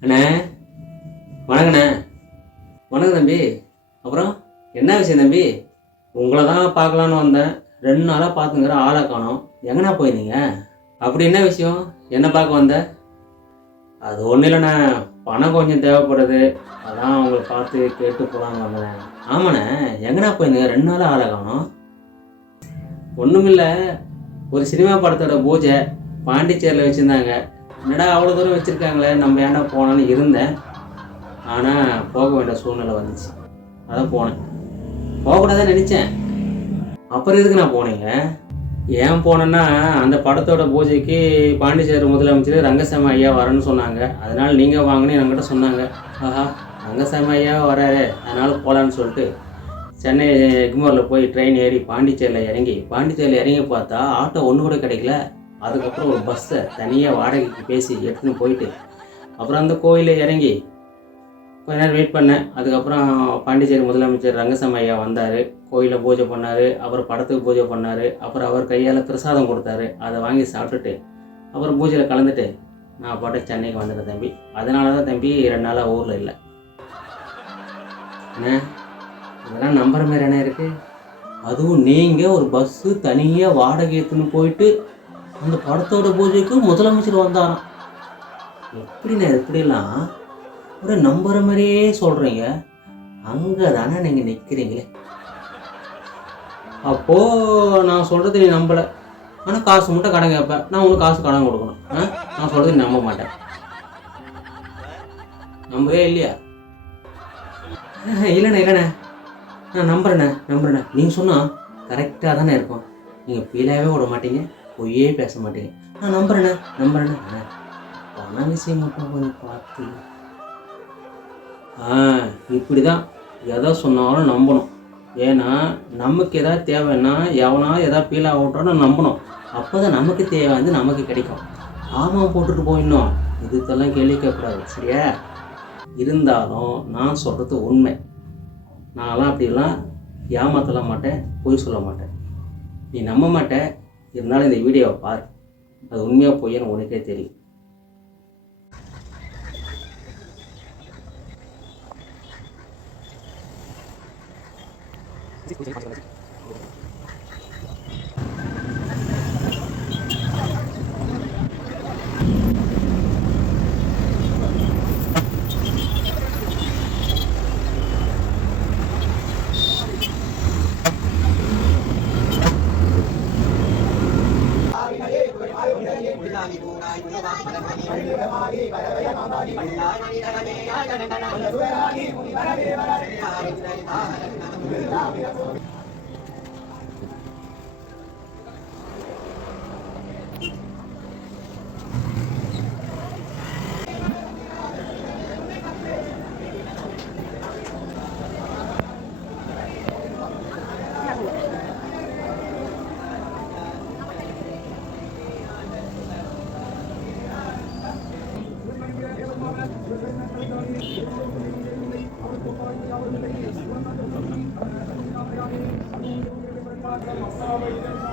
அண்ணே. வணக்கண்ணே. வணக்கம் தம்பி. அப்புறம் என்ன விஷயம் தம்பி? உங்களை தான் பார்க்கலான்னு வந்தேன். ரெண்டு நாளாக பார்த்துங்கிற ஆளை காணோம். எங்கண்ணா போயிருந்தீங்க? அப்படி என்ன விஷயம்? என்ன பார்க்க வந்த? அது ஒன்றும் இல்லைண்ணே. பணம் கொஞ்சம் தேவைப்படுது. அதான் உங்களை பார்த்து கேட்டு போகலான்னு வந்தேன். ஆமாண்ணே. எங்கண்ணா போயிருந்தீங்க? ரெண்டு நாளாக ஆளை காணோம். ஒன்றுமில்லை ஒரு சினிமா படத்தோட பூஜை பாண்டிச்சேரியில் வச்சுருந்தாங்க. என்னடா அவ்வளோ தூரம் வச்சுருக்காங்களே? நம்ம ஏன்டா போனான்னு இருந்தேன். ஆனால் போக வேண்டிய சூழ்நிலை வந்துச்சு. அதான் போனேன். போகக்கூடாதான் நினச்சேன். அப்புறம் எதுக்கு நான் போனீங்க? ஏன் போனேன்னா அந்த படத்தோட பூஜைக்கு பாண்டிச்சேரி முதலமைச்சர் ரங்கசாமி ஐயா வரேன்னு சொன்னாங்க. அதனால் நீங்கள் வாங்கன்னு என்கிட்ட சொன்னாங்க. ஆஹா ரங்கசாமி ஐயா வராரு அதனால் போகலான்னு சொல்லிட்டு சென்னை எக்மோரில் போய் ட்ரெயின் ஏறி பாண்டிச்சேரியில் இறங்கி பாண்டிச்சேரியில் இறங்கி பார்த்தா ஆட்டோ ஒன்று கூட கிடைக்கல. அதுக்கப்புறம் ஒரு பஸ்ஸை தனியாக வாடகைக்கு பேசி எடுத்துன்னு போயிட்டு அப்புறம் அந்த கோயிலில் இறங்கி கொஞ்ச நேரம் வெயிட் பண்ணேன். அதுக்கப்புறம் பாண்டிச்சேரி முதலமைச்சர் ரங்கசாமி ஐயா வந்தார். கோயிலில் பூஜை பண்ணார். அப்புறம் படத்துக்கு பூஜை பண்ணார். அப்புறம் அவர் கையால் பிரசாதம் கொடுத்தாரு. அதை வாங்கி சாப்பிட்டுட்டு அப்புறம் பூஜையில் கலந்துட்டு நான் பாட்டு சென்னைக்கு வந்துட்டேன் தம்பி. அதனால தான் தம்பி ரெண்டு நாளாக ஊரில் இல்லை. என்ன? இதெல்லாம் நம்புற மாதிரி என்ன இருக்குது அதுவும் நீங்கள் ஒரு பஸ்ஸு தனியாக வாடகை எடுத்துன்னு போயிட்டு அந்த படத்தோட பூஜைக்கு முதலமைச்சர் வந்தாராம். எப்படிண்ணே எப்படிலாம் ஒரு நம்புற மாதிரியே சொல்கிறீங்க அங்கே தானே நீங்கள் நிற்கிறீங்களே அப்போது நான் சொல்கிறது நீ நம்பலை. ஆனால் காசு மட்டும் கடன் கேட்பேன். நான் உனக்கு காசு கடன் கொடுக்கணும். ஆ? நான் சொல்கிறது நீ நம்ப மாட்டேன். நம்பவே இல்லையா? இல்லைண்ணே இல்லைண்ணே. நான் நம்புறேண்ணே நம்புறேண்ணே. நீங்கள் சொன்னால் கரெக்டாக தானே இருக்கும். நீங்கள் ஃபீலாகவே விட மாட்டீங்க. பொய்யே பேச மாட்டேங்க நான் நம்புறேண்ணே நம்புறேண்ணே பண விஷயம் மட்டும் கொஞ்சம் பார்த்து. ஆ இப்படி தான் எதை சொன்னாலும் நம்பணும். ஏன்னா நமக்கு எதாவது தேவைன்னா எவனா எதாவது ஃபீல் ஆகட்டோன்னு நம்பணும். அப்போ தான் நமக்கு தேவை வந்து நமக்கு கிடைக்கும். ஆமாம் போட்டுட்டு போயிடணும் இதுக்கெல்லாம் கேள்வி கேட்கக்கூடாது சரியா? இருந்தாலும் நான் சொல்கிறது உண்மை. நான்லாம் அப்படிலாம் ஏமாத்தலாம் மாட்டேன் பொய் சொல்ல மாட்டேன். நீ நம்ப மாட்டேன் இருந்தாலும் இந்த வீடியோவை பார். அது உண்மையாக பொய்யன்னு உனக்கே தெரியும். கண்ணாமி பூனாய் உணவாய் பரமணி பரவயமாகி பரவயமாகி பல்லாய் மனிதனமே யாதனன முனிவரதேவரே ஆரித்ரே ஆரன Thank you.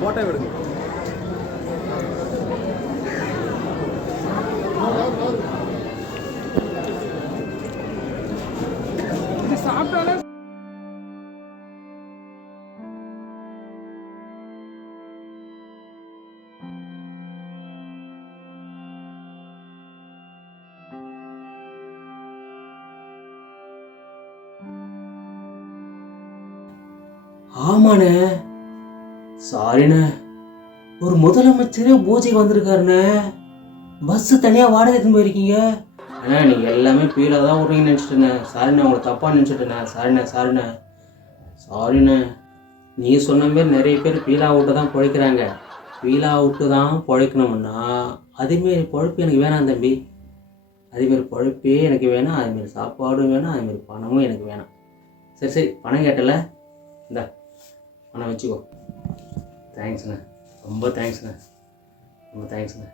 ഫോട്ടോ എടുക്കും. ஆமாண்ணே. சாரிண்ணே ஒரு முதலமைச்சரே பூஜைக்கு வந்திருக்காருண்ணே. பஸ் தனியாக வாடகை எடுத்துன்னு போயிருக்கீங்க? அண்ணா நீங்கள் எல்லாமே பீலாக தான் விட்றீங்கன்னு நினச்சிட்டேண்ணே. சாரிண்ணே உங்களை தப்பாக நினச்சிட்டேண்ணே. சாரிண்ணே சாரிண்ணே சாரிண்ணே நீ சொன்ன மாதிரி நிறைய பேர் பீலா விட்டு தான் பிழைக்கிறாங்க. பீலா விட்டு தான் பிழைக்கணும்னா அதேமாரி பொழைப்பு எனக்கு வேணாம் தம்பி. அதேமாரி பொழைப்பே எனக்கு வேணாம். அதுமாரி சாப்பாடும் வேணாம். அதுமாரி பணமும் எனக்கு வேணாம். சரி சரி. பணம் கேட்டல. இந்த. அண்ணா வச்சுக்கோ. தேங்க்ஸ்ண்ணே ரொம்ப தேங்க்ஸ்ண்ணே ரொம்ப தேங்க்ஸ்ண்ணே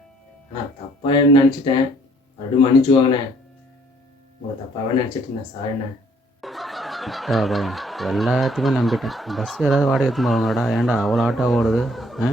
அண்ணா. தப்பாக நினச்சிட்டேன். மறுபடியும் மன்னிச்சுக்கோங்கண்ணே. உங்களை தப்பாகவே நினச்சிட்டேண்ணே சாரிண்ணே எல்லாத்தையுமே நம்பிட்டேன். பஸ் ஏதாவது வாடகை எடுத்து போவாங்கடா ஏன்டா அவ்வளோ ஆட்டோ ஓடுது? ஆ?